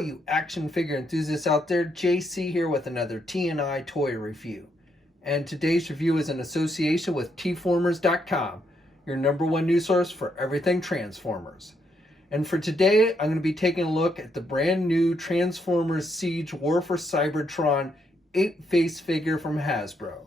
you action figure enthusiasts out there, JC here with another T&I toy review. And today's review is in association with Tformers.com, your #1 news source for everything Transformers. And for today, I'm going to be taking a look at the brand new Transformers Siege War for Cybertron Apeface figure from Hasbro.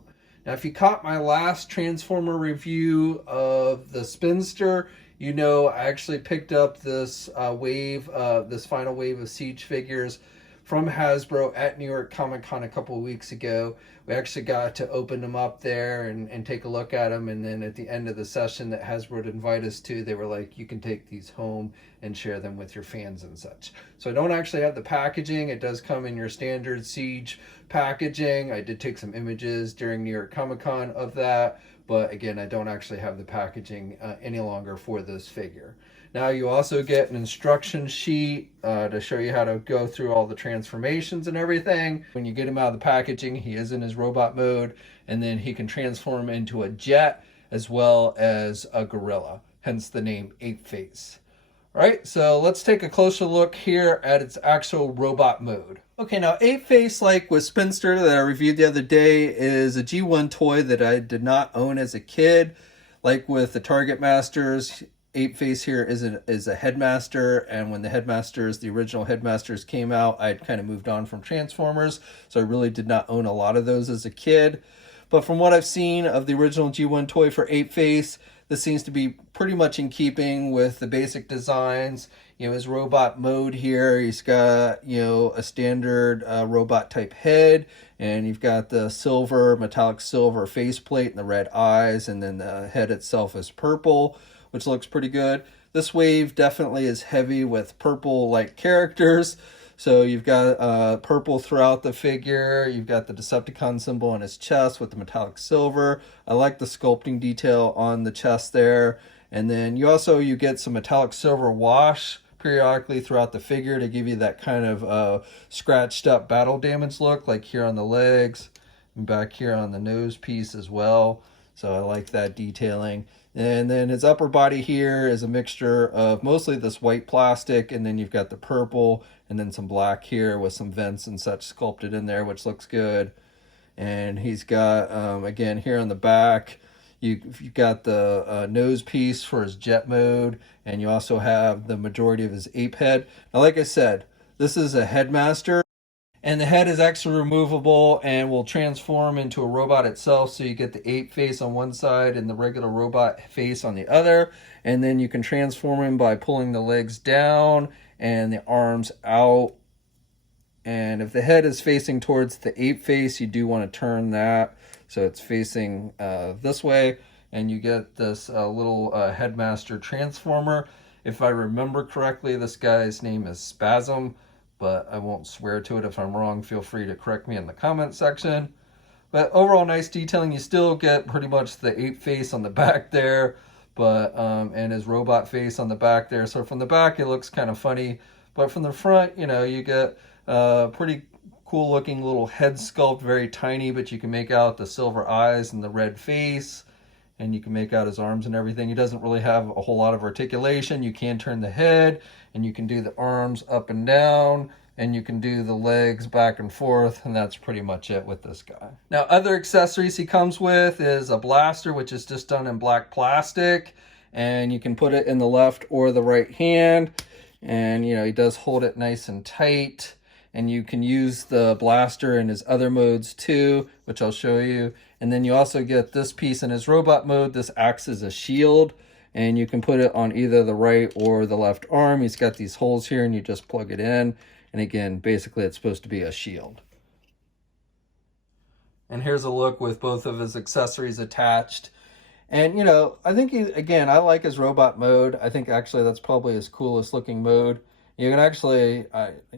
Now, if you caught my last Transformer review of the Spinster, you know I actually picked up this this final wave of Siege figures from Hasbro at New York Comic Con a couple of weeks ago. We actually got to open them up there and take a look at them, and then at the end of the session that Hasbro would invite us to, they were like, you can take these home and share them with your fans and such. So I don't actually have the packaging. It does come in your standard Siege packaging. I did take some images during New York Comic Con of that, but again, I don't actually have the packaging any longer for this figure. Now you also get an instruction sheet to show you how to go through all the transformations and everything. When you get him out of the packaging, he is in his robot mode, and then he can transform into a jet as well as a gorilla, hence the name Apeface. All right, so let's take a closer look here at its actual robot mode. Okay, now Apeface, like with Spinster that I reviewed the other day, is a G1 toy that I did not own as a kid. Like with the Target Masters, Apeface here is a headmaster, and when the headmasters, the original headmasters came out, I'd kind of moved on from Transformers, so I really did not own a lot of those as a kid. But from what I've seen of the original G1 toy for Apeface, this seems to be pretty much in keeping with the basic designs. You know, his robot mode here, he's got, you know, a standard robot type head, and you've got the silver, metallic silver faceplate and the red eyes, and then the head itself is purple, which looks pretty good. This wave definitely is heavy with purple-like characters. So you've got purple throughout the figure. You've got the Decepticon symbol on his chest with the metallic silver. I like the sculpting detail on the chest there. And then you get some metallic silver wash periodically throughout the figure to give you that kind of scratched up battle damage look, like here on the legs and back here on the nose piece as well. So I like that detailing. And then his upper body here is a mixture of mostly this white plastic, and then you've got the purple and then some black here with some vents and such sculpted in there, which looks good. And he's got, again, here on the back, you've got the nose piece for his jet mode, and you also have the majority of his ape head. Now, like I said, this is a headmaster, and the head is actually removable and will transform into a robot itself. So you get the ape face on one side and the regular robot face on the other. And then you can transform him by pulling the legs down and the arms out. And if the head is facing towards the ape face, you do want to turn that so it's facing this way. And you get this little headmaster transformer. If I remember correctly, this guy's name is Spasm, but I won't swear to it. If I'm wrong, feel free to correct me in the comment section. But overall, nice detailing. You still get pretty much the ape face on the back there, but and his robot face on the back there. So from the back, it looks kind of funny, but from the front, you know, you get pretty cool looking little head sculpt, very tiny, but you can make out the silver eyes and the red face, and you can make out his arms and everything. He doesn't really have a whole lot of articulation. You can turn the head, and you can do the arms up and down, and you can do the legs back and forth, and that's pretty much it with this guy. Now, other accessories he comes with is a blaster, which is just done in black plastic, and you can put it in the left or the right hand, and you know, he does hold it nice and tight. And you can use the blaster in his other modes too, which I'll show you. And then you also get this piece in his robot mode. This acts as a shield, and you can put it on either the right or the left arm. He's got these holes here, and you just plug it in. And again, basically it's supposed to be a shield. And here's a look with both of his accessories attached. And, you know, I think, again, I like his robot mode. I think actually that's probably his coolest looking mode. You can actually,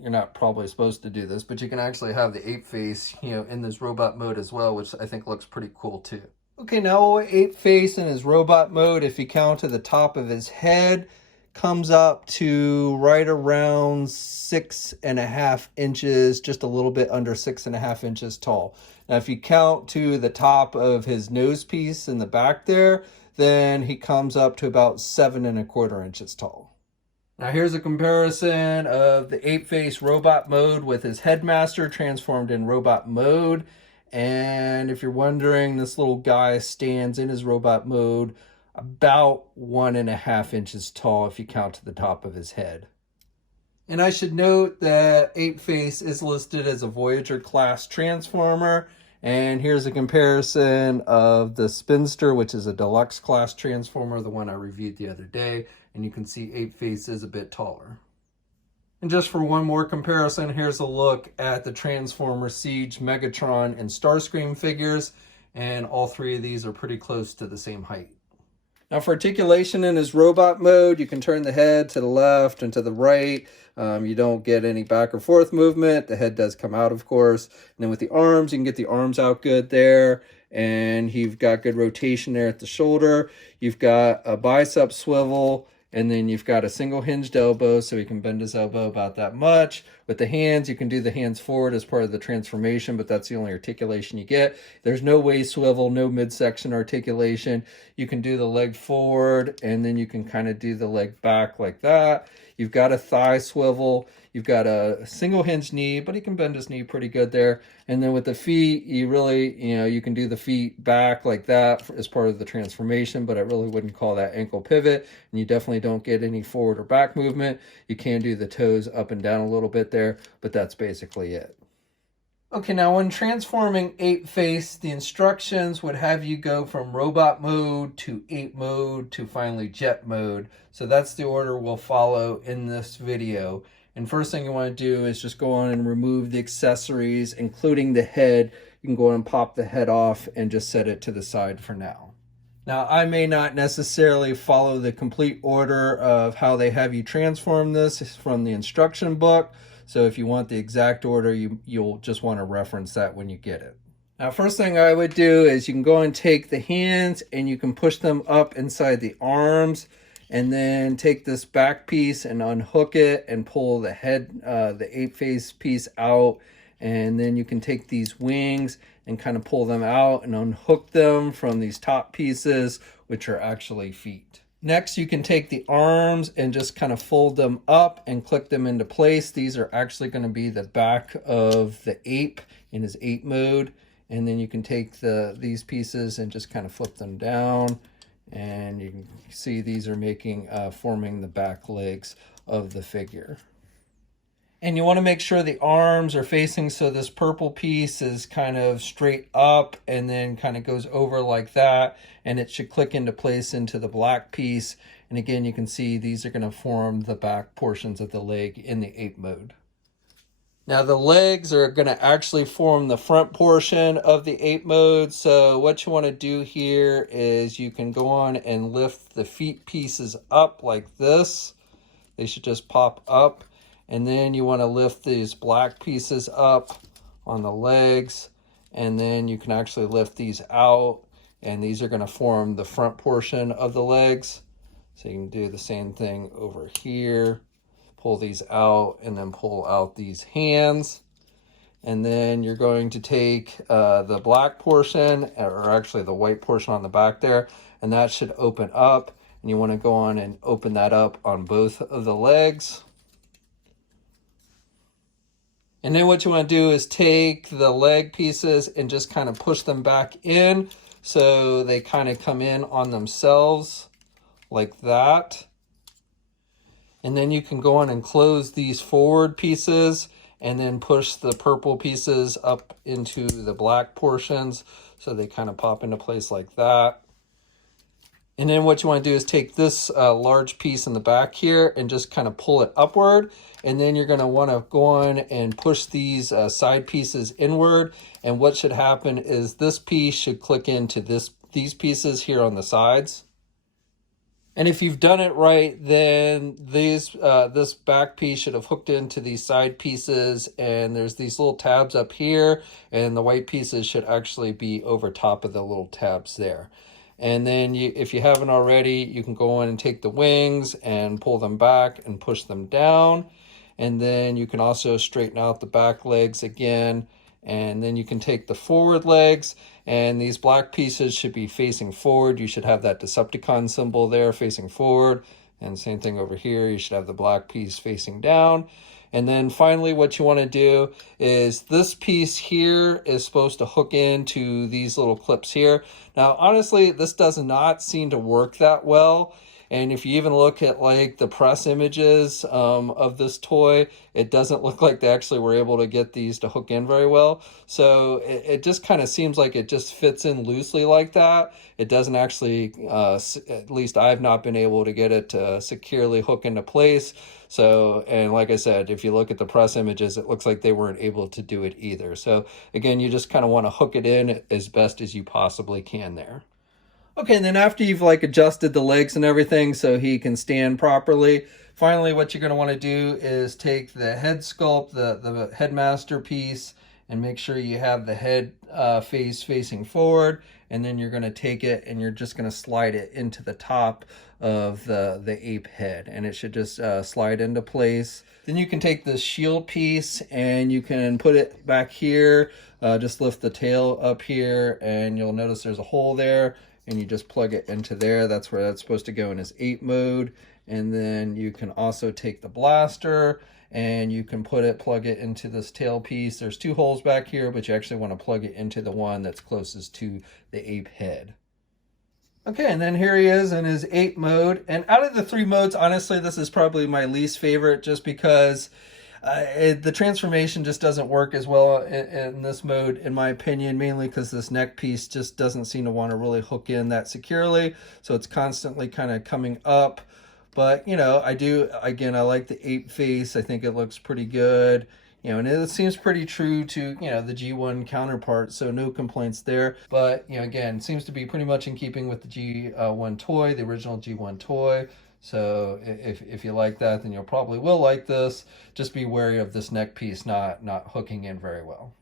you're not probably supposed to do this, but you can actually have the ape face, you know, in this robot mode as well, which I think looks pretty cool too. Okay, now ape face in his robot mode, if you count to the top of his head, comes up to right around 6.5 inches, just a little bit under 6.5 inches tall. Now, if you count to the top of his nose piece in the back there, then he comes up to about 7.25 inches tall. Now here's a comparison of the Apeface robot mode with his headmaster transformed in robot mode. And if you're wondering, this little guy stands in his robot mode about 1.5 inches tall if you count to the top of his head. And I should note that Apeface is listed as a Voyager class transformer. And here's a comparison of the Spinster, which is a deluxe class transformer, the one I reviewed the other day. And you can see Apeface is a bit taller. And just for one more comparison, here's a look at the Transformer Siege, Megatron, and Starscream figures. And all three of these are pretty close to the same height. Now for articulation in his robot mode, you can turn the head to the left and to the right. You don't get any back or forth movement. The head does come out, of course. And then with the arms, you can get the arms out good there. And you've got good rotation there at the shoulder. You've got a bicep swivel. And then you've got a single hinged elbow, so he can bend his elbow about that much. With the hands, you can do the hands forward as part of the transformation, but that's the only articulation you get. There's no waist swivel, no midsection articulation. You can do the leg forward, and then you can kind of do the leg back like that. You've got a thigh swivel. You've got a single hinged knee, but he can bend his knee pretty good there. And then with the feet, you really, you can do the feet back like that as part of the transformation, but I really wouldn't call that ankle pivot. And you definitely don't get any forward or back movement. You can do the toes up and down a little bit there, but that's basically it. Okay, now when transforming Apeface, the instructions would have you go from robot mode to ape mode to finally jet mode. So that's the order we'll follow in this video. And first thing you want to do is just go on and remove the accessories, including the head. You can go on and pop the head off and just set it to the side for now. Now, I may not necessarily follow the complete order of how they have you transform this from the instruction book. So if you want the exact order, you'll just want to reference that when you get it. Now, first thing I would do is you can go and take the hands and you can push them up inside the arms. And then take this back piece and unhook it and pull the head, the Apeface piece out. And then you can take these wings and kind of pull them out and unhook them from these top pieces, which are actually feet. Next, you can take the arms and just kind of fold them up and click them into place. These are actually going to be the back of the ape in his ape mode. And then you can take these pieces and just kind of flip them down. And you can see these are forming the back legs of the figure. And you want to make sure the arms are facing so this purple piece is kind of straight up and then kind of goes over like that. And it should click into place into the black piece. And again, you can see these are going to form the back portions of the leg in the ape mode. Now the legs are going to actually form the front portion of the ape mode. So what you want to do here is you can go on and lift the feet pieces up like this. They should just pop up. And then you want to lift these black pieces up on the legs. And then you can actually lift these out. And these are going to form the front portion of the legs. So you can do the same thing over here. Pull these out and then pull out these hands. And then you're going to take the black portion, or actually the white portion on the back there, and that should open up. And you want to go on and open that up on both of the legs. And then what you want to do is take the leg pieces and just kind of push them back in so they kind of come in on themselves like that. And then you can go on and close these forward pieces and then push the purple pieces up into the black portions so they kind of pop into place like that. And then what you want to do is take this large piece in the back here and just kind of pull it upward. And then you're going to want to go on and push these side pieces inward. And what should happen is this piece should click into these pieces here on the sides. And if you've done it right, then this back piece should have hooked into these side pieces, and there's these little tabs up here, and the white pieces should actually be over top of the little tabs there. And then if you haven't already, you can go in and take the wings and pull them back and push them down. And then you can also straighten out the back legs again. And then you can take the forward legs, and these black pieces should be facing forward. You should have that Decepticon symbol there facing forward. And same thing over here, you should have the black piece facing down. And then finally what you want to do is this piece here is supposed to hook into these little clips here. Now honestly, this does not seem to work that well. And if you even look at like the press images of this toy, it doesn't look like they actually were able to get these to hook in very well. So it just kind of seems like it just fits in loosely like that. It doesn't actually, at least I've not been able to get it to securely hook into place. So, and like I said, if you look at the press images, it looks like they weren't able to do it either. So again, you just kind of want to hook it in as best as you possibly can there. Okay, and then after you've like adjusted the legs and everything so he can stand properly, finally what you're going to want to do is take the head sculpt, the headmaster piece, and make sure you have the head face facing forward, and then you're going to take it and you're just going to slide it into the top of the ape head, and it should just slide into place. Then you can take the shield piece and you can put it back here, just lift the tail up here, and you'll notice there's a hole there, and you just plug it into there. That's where that's supposed to go in his ape mode. And then you can also take the blaster and you can plug it into this tail piece. There's two holes back here, but you actually want to plug it into the one that's closest to the ape head. Okay, and then here he is in his ape mode. And out of the three modes, honestly, this is probably my least favorite, just because the transformation just doesn't work as well in this mode, in my opinion, mainly because this neck piece just doesn't seem to want to really hook in that securely. So it's constantly kind of coming up. But, you know, I like the ape face. I think it looks pretty good. You know, and it seems pretty true to, you know, the G1 counterpart, so no complaints there. But, you know, again, seems to be pretty much in keeping with the G1 toy, the original G1 toy. So if you like that, then you'll probably will like this. Just be wary of this neck piece not hooking in very well.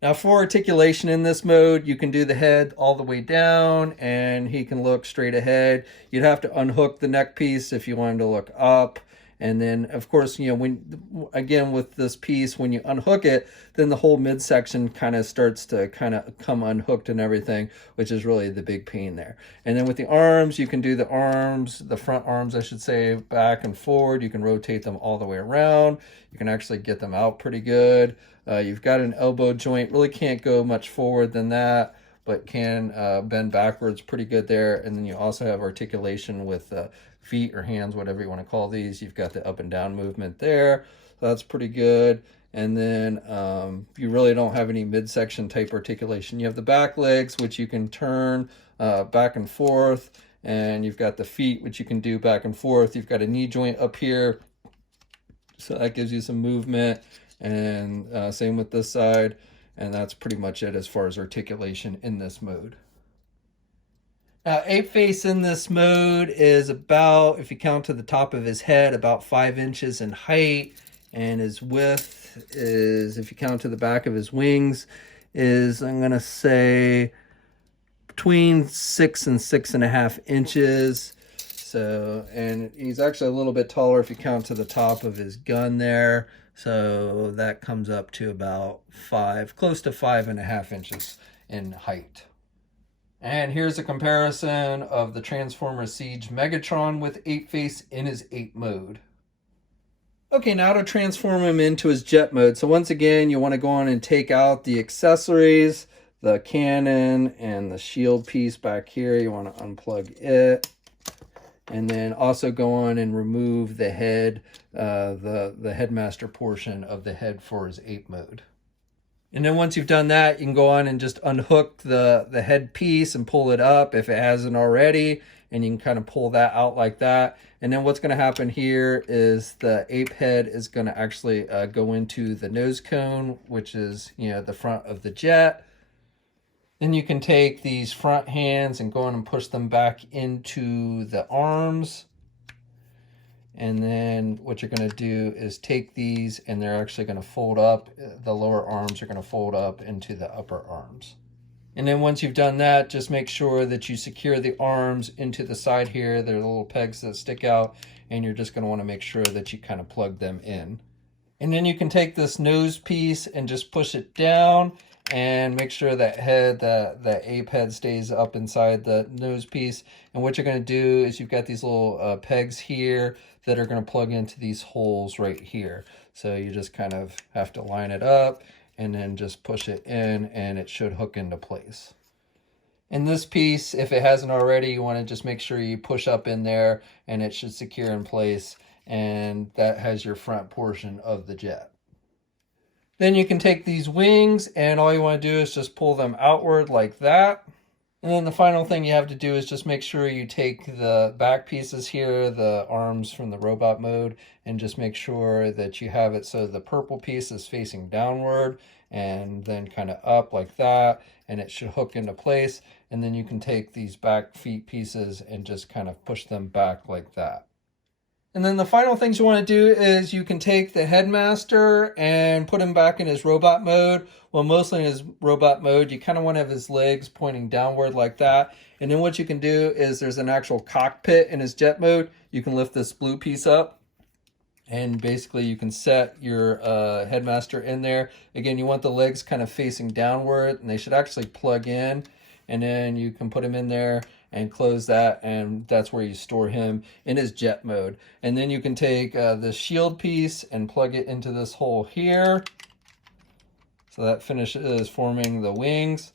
Now for articulation in this mode, you can do the head all the way down and he can look straight ahead. You'd have to unhook the neck piece if you want him to look up. And then, of course, you know, again with this piece, when you unhook it, then the whole midsection kind of starts to kind of come unhooked and everything, which is really the big pain there. And then with the arms, you can do the arms, the front arms, I should say, back and forward. You can rotate them all the way around. You can actually get them out pretty good. You've got an elbow joint, really can't go much forward than that, but can bend backwards pretty good there. And then you also have articulation with feet or hands, whatever you want to call these. You've got the up and down movement there, so that's pretty good. And then you really don't have any midsection type articulation. You have the back legs, which you can turn back and forth, and you've got the feet, which you can do back and forth. You've got a knee joint up here, so that gives you some movement, and same with this side. And that's pretty much it as far as articulation in this mode. Now, Apeface in this mode is about, if you count to the top of his head, about 5 inches in height, and his width is, if you count to the back of his wings, is, I'm going to say, between 6 and 6.5 inches. So, and he's actually a little bit taller if you count to the top of his gun there. So that comes up to about close to 5.5 inches in height. And here's a comparison of the Transformers Siege Megatron with Apeface in his ape mode. Okay, now to transform him into his jet mode. So once again, you want to go on and take out the accessories, the cannon and the shield piece back here. You want to unplug it. And then also go on and remove the head, the headmaster portion of the head for his ape mode. And then once you've done that, you can go on and just unhook the head piece and pull it up if it hasn't already. And you can kind of pull that out like that. And then what's going to happen here is the ape head is going to actually go into the nose cone, which is, you know, the front of the jet. Then you can take these front hands and go on and push them back into the arms. And then what you're going to do is take these and they're actually going to fold up. The lower arms are going to fold up into the upper arms. And then once you've done that, just make sure that you secure the arms into the side here. There are little pegs that stick out, and you're just going to want to make sure that you kind of plug them in. And then you can take this nose piece and just push it down, and make sure that that ape head stays up inside the nose piece. And what you're going to do is you've got these little pegs here that are going to plug into these holes right here. So you just kind of have to line it up and then just push it in, and it should hook into place. In this piece, if it hasn't already, you want to just make sure you push up in there and it should secure in place, and that has your front portion of the jet. Then you can take these wings, and all you want to do is just pull them outward like that. And then the final thing you have to do is just make sure you take the back pieces here, the arms from the robot mode, and just make sure that you have it so the purple piece is facing downward and then kind of up like that, and it should hook into place. And then you can take these back feet pieces and just kind of push them back like that. And then the final things you want to do is you can take the headmaster and put him back in his robot mode. Well, mostly in his robot mode, you kind of want to have his legs pointing downward like that. And then what you can do is there's an actual cockpit in his jet mode. You can lift this blue piece up, and basically you can set your headmaster in there. Again, you want the legs kind of facing downward, and they should actually plug in. And then you can put him in there and close that, and that's where you store him in his jet mode. And then you can take the shield piece and plug it into this hole here. So that finishes forming the wings.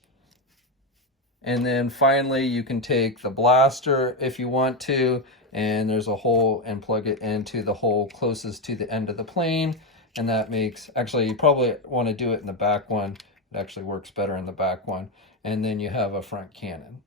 And then finally you can take the blaster if you want to, and there's a hole, and plug it into the hole closest to the end of the plane. And that makes, actually you probably want to do it in the back one. It actually works better in the back one. And then you have a front cannon.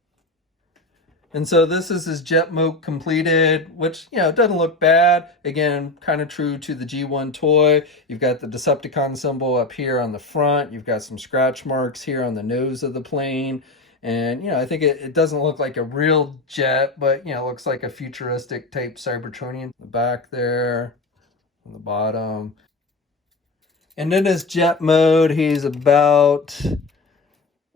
And so this is his jet mode completed, which, you know, doesn't look bad. Again, kind of true to the G1 toy. You've got the Decepticon symbol up here on the front. You've got some scratch marks here on the nose of the plane. And, you know, I think it doesn't look like a real jet, but, you know, it looks like a futuristic type Cybertronian. The back there, on the bottom. And in his jet mode, he's about, I'm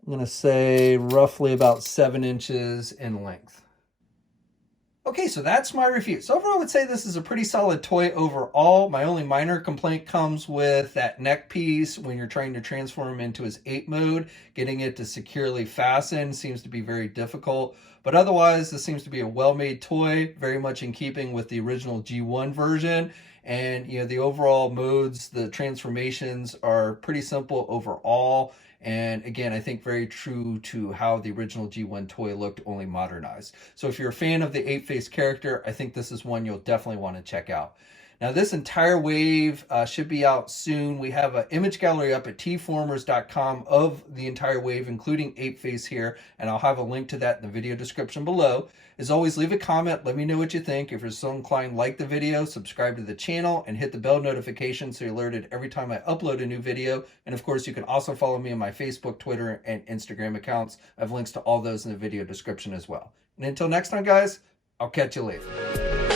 going to say roughly about 7 inches in length. Okay, so that's my review. So overall, I would say this is a pretty solid toy overall. My only minor complaint comes with that neck piece when you're trying to transform him into his ape mode. Getting it to securely fasten seems to be very difficult. But otherwise, this seems to be a well-made toy, very much in keeping with the original G1 version. And, you know, the overall modes, the transformations are pretty simple overall. And again, I think very true to how the original G1 toy looked, only modernized. So if you're a fan of the Apeface character, I think this is one you'll definitely want to check out. Now, this entire wave should be out soon. We have an image gallery up at tformers.com of the entire wave, including Apeface here, and I'll have a link to that in the video description below. As always, leave a comment. Let me know what you think. If you're so inclined, like the video, subscribe to the channel, and hit the bell notification so you're alerted every time I upload a new video. And of course, you can also follow me on my Facebook, Twitter, and Instagram accounts. I have links to all those in the video description as well. And until next time, guys, I'll catch you later.